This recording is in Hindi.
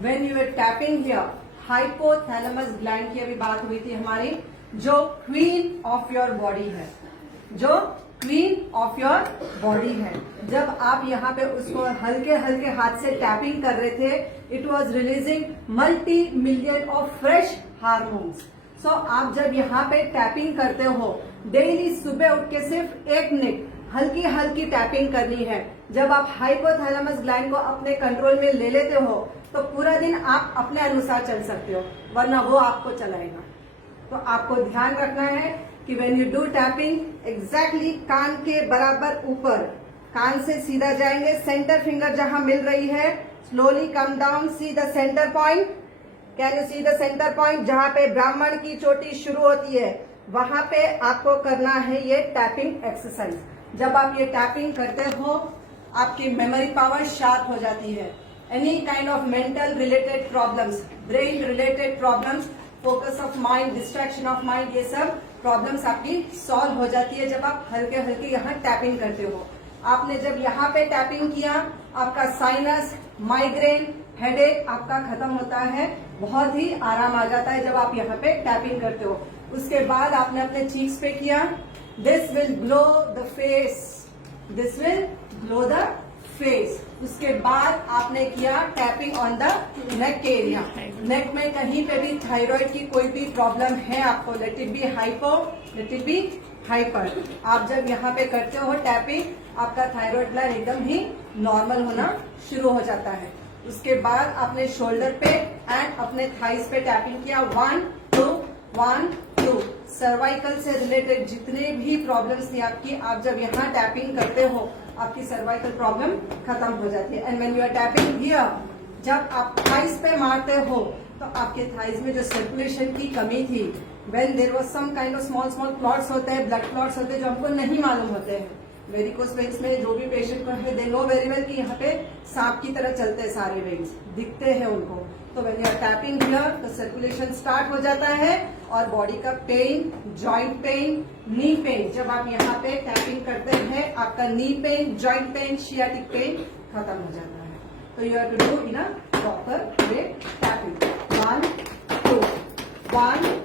when you are tapping here, hypothalamus gland की अभी बात हुई थी हमारी, जो क्वीन ऑफ योर बॉडी है, जो क्वीन ऑफ योर बॉडी है, जब आप यहाँ पे उसको हल्के हल्के हाथ से टैपिंग कर रहे थे, it was releasing multi million of fresh hormones. So आप जब यहाँ पे टैपिंग करते हो, डेली सुबह उठ के सिर्फ 1 मिनट हल्की हल्की टैपिंग करनी है. जब आप हाइपोथैलेमस ग्लैंड को अपने कंट्रोल में ले लेते हो तो पूरा दिन आप अपने अनुसार चल सकते हो, वरना वो आपको चलाएगा. तो आपको ध्यान रखना है कि when you do tapping, exactly कान के बराबर ऊपर, कान से सीधा जाएंगे, सेंटर फिंगर जहां मिल रही है, slowly come down, see the centre point. Can you see the centre point? जहां पे ब्राह्मण की चोटी शुरू होती है, वहां पे आपको करना है ये टैपिंग एक्सरसाइज. जब आप ये टैपिंग करते हो, आपकी मेमोरी पावर शार्प हो जाती है. Any kind of mental related problems, brain related problems, focus of mind, distraction of mind, ये सब प्रॉब्लम्स आपकी सॉल्व हो जाती है जब आप हल्के हल्के यहाँ टैपिंग करते हो. आपने जब यहाँ पे टैपिंग किया, आपका साइनस, माइग्रेन, हेडेक आपका खत्म होता है, बहुत ही आराम आ जाता है जब आप यहाँ पे टैपिंग करते हो. उसके बाद आपने अपने चीक्स पे किया, this will glow the face, this will glow the face. उसके बाद आपने किया टैपिंग ऑन द नेक के एरिया. नेक में कहीं पे भी थायराइड की कोई भी प्रॉब्लम है आपको, let it be hypo, let it be hyper, आप जब यहाँ पे करते हो टैपिंग, आपका थायराइड ग्लैंड एकदम ही नॉर्मल होना शुरू हो जाता है. उसके बाद आपने शोल्डर पे एंड अपने थाइस पे टैपिंग किया. 1 2 1 2. सर्वाइकल से रिलेटेड जितने भी प्रॉब्लम्स थी आपकी, आप जब यहाँ टैपिंग करते हो, आपकी सर्वाइकल प्रॉब्लम खत्म हो जाती है. And when you are tapping here, जब आप थाइस पे मारते हो तो आपके थाइस में जो सर्कुलेशन की कमी थी, when there was some kind of small small clots होते हैं, ब्लड क्लॉट्स होते हैं जो हमको नहीं मालूम होते हैं. वेरिकोस वेन्स में जो भी पेशेंट को है, दे नो वेरी वेल कि यहाँ पे सांप की तरह चलते हैं सारे वेन्स, दिखते हैं उनको. तो when you are tapping here, तो सर्कुलेशन स्टार्ट हो जाता है और बॉडी का pain, joint pain, knee pain, जब आप यहाँ पे टैपिंग करते हैं, आपका knee pain, joint pain, sciatic pain खत्म हो जाता है. तो you have to do in a proper way tapping. 1 2 1